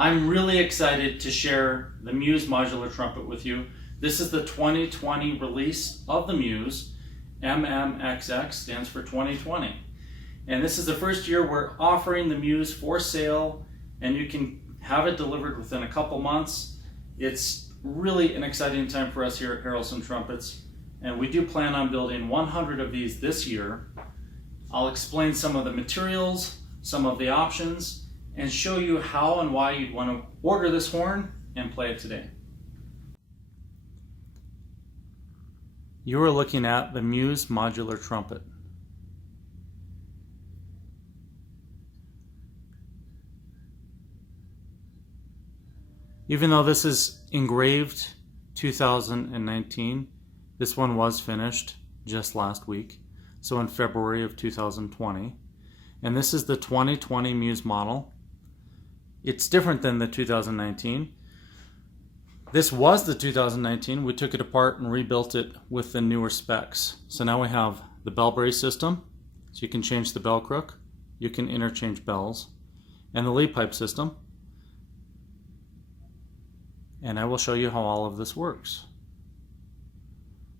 I'm really excited to share the Muse Modular Trumpet with you. This is the 2020 release of the Muse. Mmxx stands for 2020. And this is the first year we're offering the Muse for sale, and you can have it delivered within a couple months. It's really an exciting time for us here at Harrelson Trumpets, and we do plan on building 100 of these this year. I'll explain some of the materials, some of the options, and show you how and why you'd want to order this horn and play it today. You are looking at the Muse Modular Trumpet. Even though this is engraved 2019, this one was finished just last week, so in February of 2020. And this is the 2020 Muse model. It's different than the 2019. This was the 2019. We took it apart and rebuilt it with the newer specs. So now we have the bell brace system, so you can change the bell crook, you can interchange bells, and the lead pipe system. And I will show you how all of this works.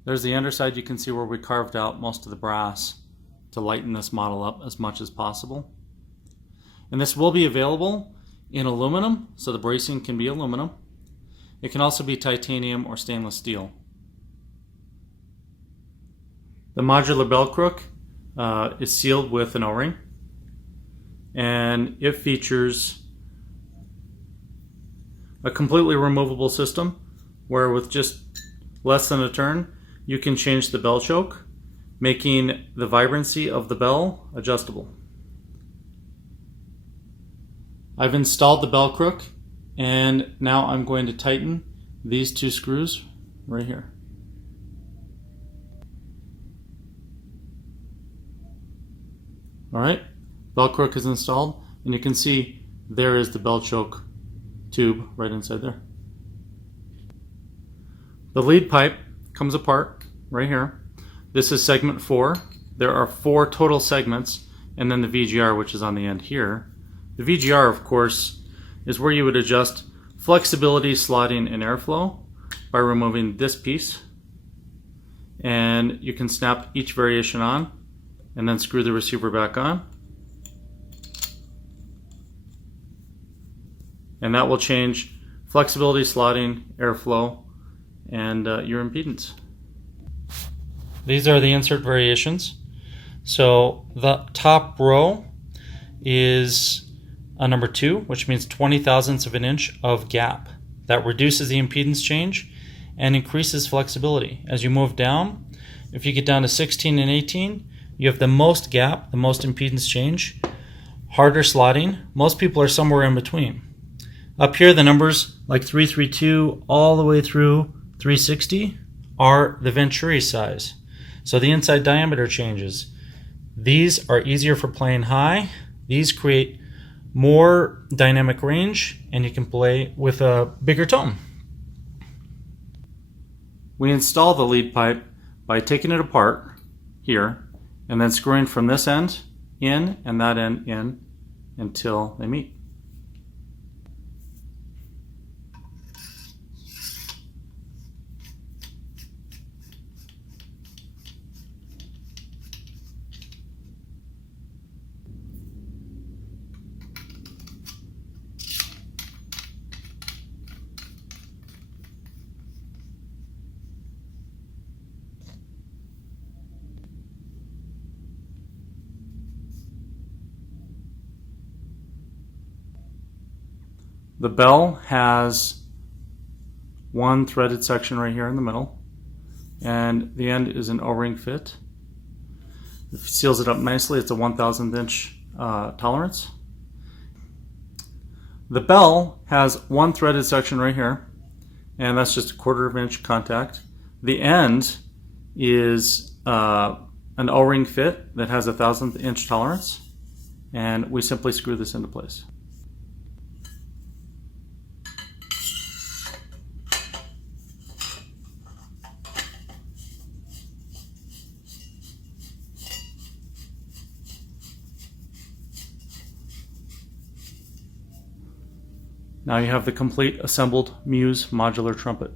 There's the underside. You can see where we carved out most of the brass to lighten this model up as much as possible. And this will be available in aluminum, so the bracing can be aluminum. It can also be titanium or stainless steel. The modular bell crook is sealed with an O-ring, and it features a completely removable system where with just less than a turn you can change the bell choke, making the vibrancy of the bell adjustable. I've installed the bell crook, and now I'm going to tighten these two screws right here. Alright, bell crook is installed, and you can see there is the bell choke tube right inside there. The lead pipe comes apart right here. This is segment 4. There are 4 total segments, and then the VGR, which is on the end here. The VGR, of course, is where you would adjust flexibility, slotting, and airflow by removing this piece. And you can snap each variation on and then screw the receiver back on. And that will change flexibility, slotting, airflow, and your impedance. These are the insert variations. So the top row is a number 2, which means 20 thousandths of an inch of gap. That reduces the impedance change and increases flexibility. As you move down, if you get down to 16 and 18, you have the most gap, the most impedance change, harder slotting. Most people are somewhere in between. Up here, the numbers like 332 all the way through 360 are the venturi size. So the inside diameter changes. These are easier for playing high. These create more dynamic range, and you can play with a bigger tone. We install the lead pipe by taking it apart here and then screwing from this end in and that end in until they meet. The bell has one threaded section right here in the middle, and the end is an O-ring fit. It seals it up nicely. It's a 1,000th inch tolerance. The bell has one threaded section right here, and that's just a 1/4 inch contact. The end is an O-ring fit that has a 1,000th inch tolerance, and we simply screw this into place. Now you have the complete assembled Muse modular trumpet.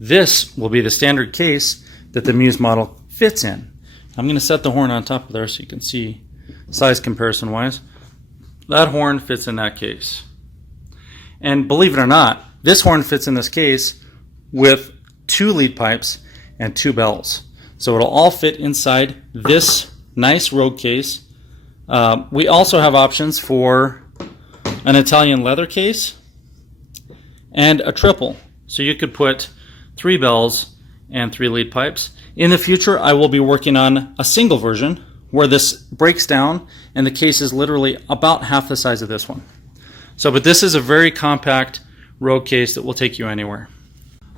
This will be the standard case that the Muse model fits in. I'm going to set the horn on top of there so you can see size comparison wise. That horn fits in that case. And believe it or not, this horn fits in this case with 2 lead pipes and 2 bells. So it'll all fit inside this nice Rogue case. We also have options for an Italian leather case and a triple. So you could put 3 bells and 3 lead pipes. In the future, I will be working on a single version where this breaks down and the case is literally about half the size of this one. But this is a very compact Rogue case that will take you anywhere.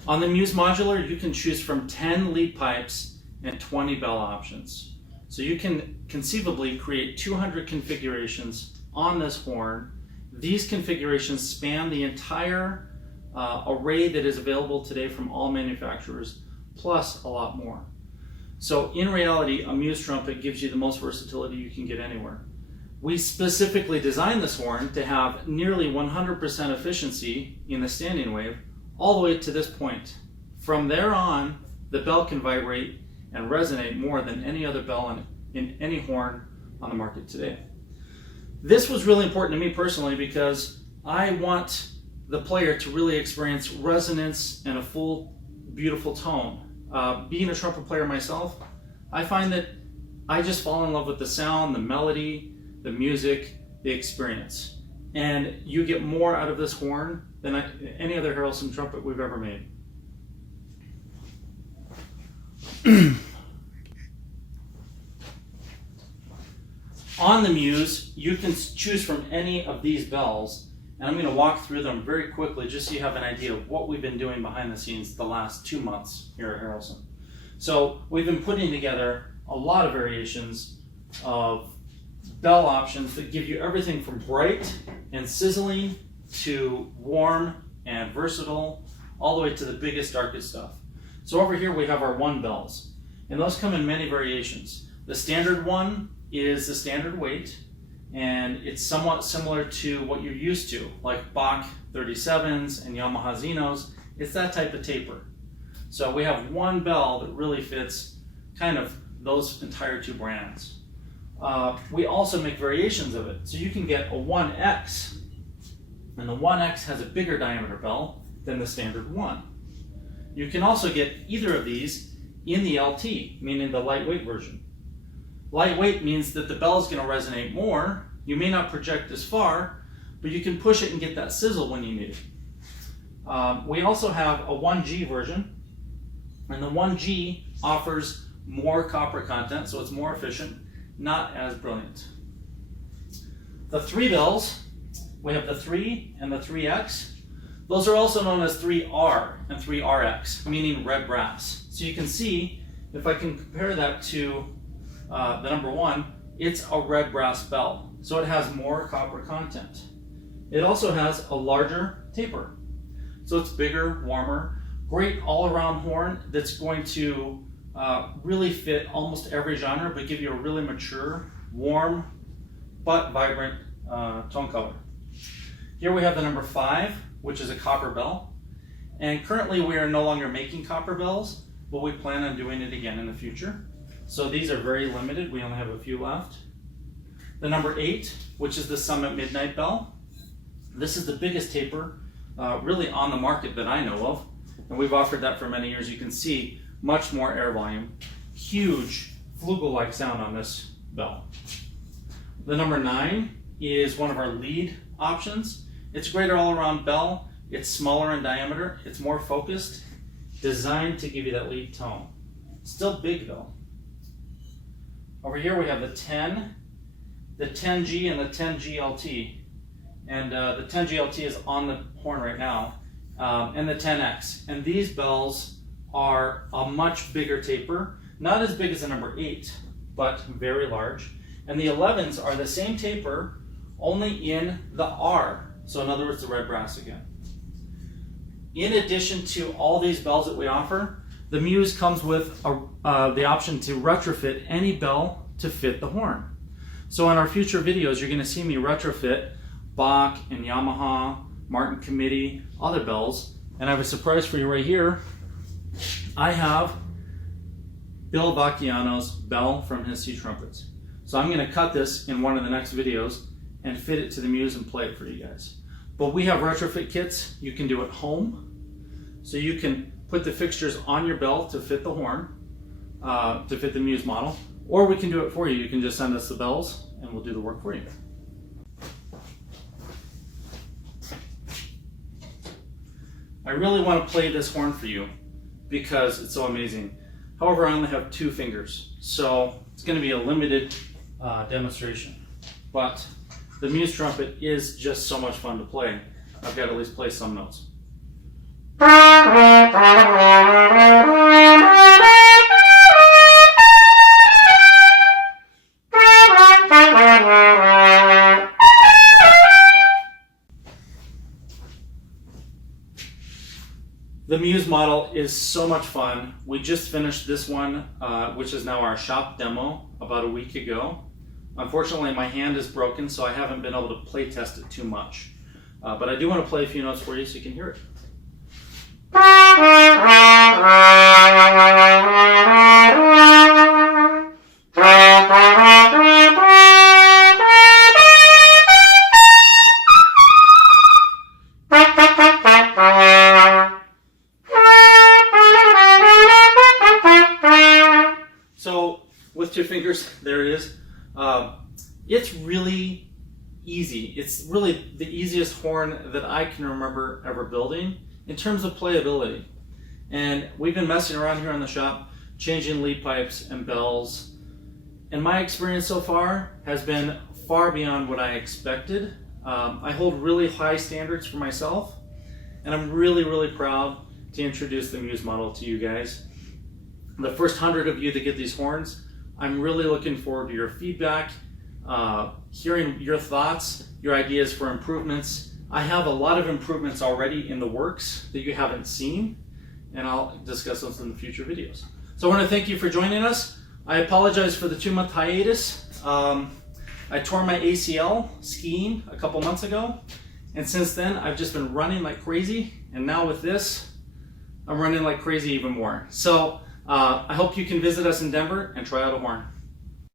On the Muse Modular, you can choose from 10 lead pipes and 20 bell options. So you can conceivably create 200 configurations on this horn. These configurations span the entire array that is available today from all manufacturers, plus a lot more. So in reality, a Muse trumpet gives you the most versatility you can get anywhere. We specifically designed this horn to have nearly 100% efficiency in the standing wave all the way to this point. From there on, the bell can vibrate and resonate more than any other bell in any horn on the market today. This was really important to me personally because I want the player to really experience resonance and a full, beautiful tone. Being a trumpet player myself, I find that I just fall in love with the sound, the melody, the music, the experience. And you get more out of this horn than any other Harrelson trumpet we've ever made. On the Muse, you can choose from any of these bells, and I'm going to walk through them very quickly just so you have an idea of what we've been doing behind the scenes the last 2 months here at Harrelson. So we've been putting together a lot of variations of bell options that give you everything from bright and sizzling to warm and versatile, all the way to the biggest, darkest stuff. So over here we have our 1 bells, and those come in many variations. The standard one is the standard weight, and it's somewhat similar to what you're used to, like Bach 37s and Yamaha Xenos. It's that type of taper. So we have 1 bell that really fits kind of those entire 2 brands. We also make variations of it. So you can get a 1X, and the 1X has a bigger diameter bell than the standard one. You can also get either of these in the LT, meaning the lightweight version. Lightweight means that the bell is going to resonate more. You may not project as far, but you can push it and get that sizzle when you need it. We also have a 1G version, and the 1G offers more copper content, so it's more efficient, not as brilliant. The 3 bells, we have the 3 and the 3X. Those are also known as 3R and 3RX, meaning red brass. So you can see, if I can compare that to the number 1, it's a red brass bell. So it has more copper content. It also has a larger taper. So it's bigger, warmer, great all-around horn that's going to really fit almost every genre, but give you a really mature, warm, but vibrant tone color. Here we have the number 5, which is a copper bell. And currently we are no longer making copper bells, but we plan on doing it again in the future. So these are very limited. We only have a few left. The number 8, which is the Summit Midnight Bell. This is the biggest taper really on the market that I know of. And we've offered that for many years. You can see much more air volume. Huge flugel-like sound on this bell. The number 9 is one of our lead options. It's a greater all-around bell. It's smaller in diameter. It's more focused, designed to give you that lead tone. Still big though. Over here we have the 10, the 10G, and the 10GLT. And the 10GLT is on the horn right now, and the 10X. And these bells are a much bigger taper, not as big as the number 8, but very large. And the 11s are the same taper, only in the R. So in other words, the red brass again. In addition to all these bells that we offer, the Muse comes with the option to retrofit any bell to fit the horn. So in our future videos, you're going to see me retrofit Bach and Yamaha, Martin Committee, other bells. And I have a surprise for you right here. I have Bill Vacchiano's bell from his C trumpets. So I'm going to cut this in one of the next videos and fit it to the Muse and play it for you guys. But we have retrofit kits you can do at home. So you can put the fixtures on your bell to fit the horn, to fit the Muse model, or we can do it for you. You can just send us the bells and we'll do the work for you. I really want to play this horn for you because it's so amazing. However, I only have 2 fingers, so it's going to be a limited demonstration. But the Muse trumpet is just so much fun to play. I've got to at least play some notes. The Muse model is so much fun. We just finished this one, which is now our shop demo, about a week ago. Unfortunately, my hand is broken, so I haven't been able to play test it too much. But I do want to play a few notes for you so you can hear it. So with 2 fingers, there it is. It's really easy. It's really the easiest horn that I can remember ever building in terms of playability. And we've been messing around here in the shop, changing lead pipes and bells. And my experience so far has been far beyond what I expected. I hold really high standards for myself, and I'm really, really proud to introduce the Muse model to you guys. The first 100 of you that get these horns, I'm really looking forward to your feedback, hearing your thoughts, your ideas for improvements. I have a lot of improvements already in the works that you haven't seen, and I'll discuss those in the future videos. So I want to thank you for joining us. I apologize for the 2-month hiatus. I tore my ACL skiing a couple months ago, and since then I've just been running like crazy, and now with this, I'm running like crazy even more. So I hope you can visit us in Denver and try out a horn.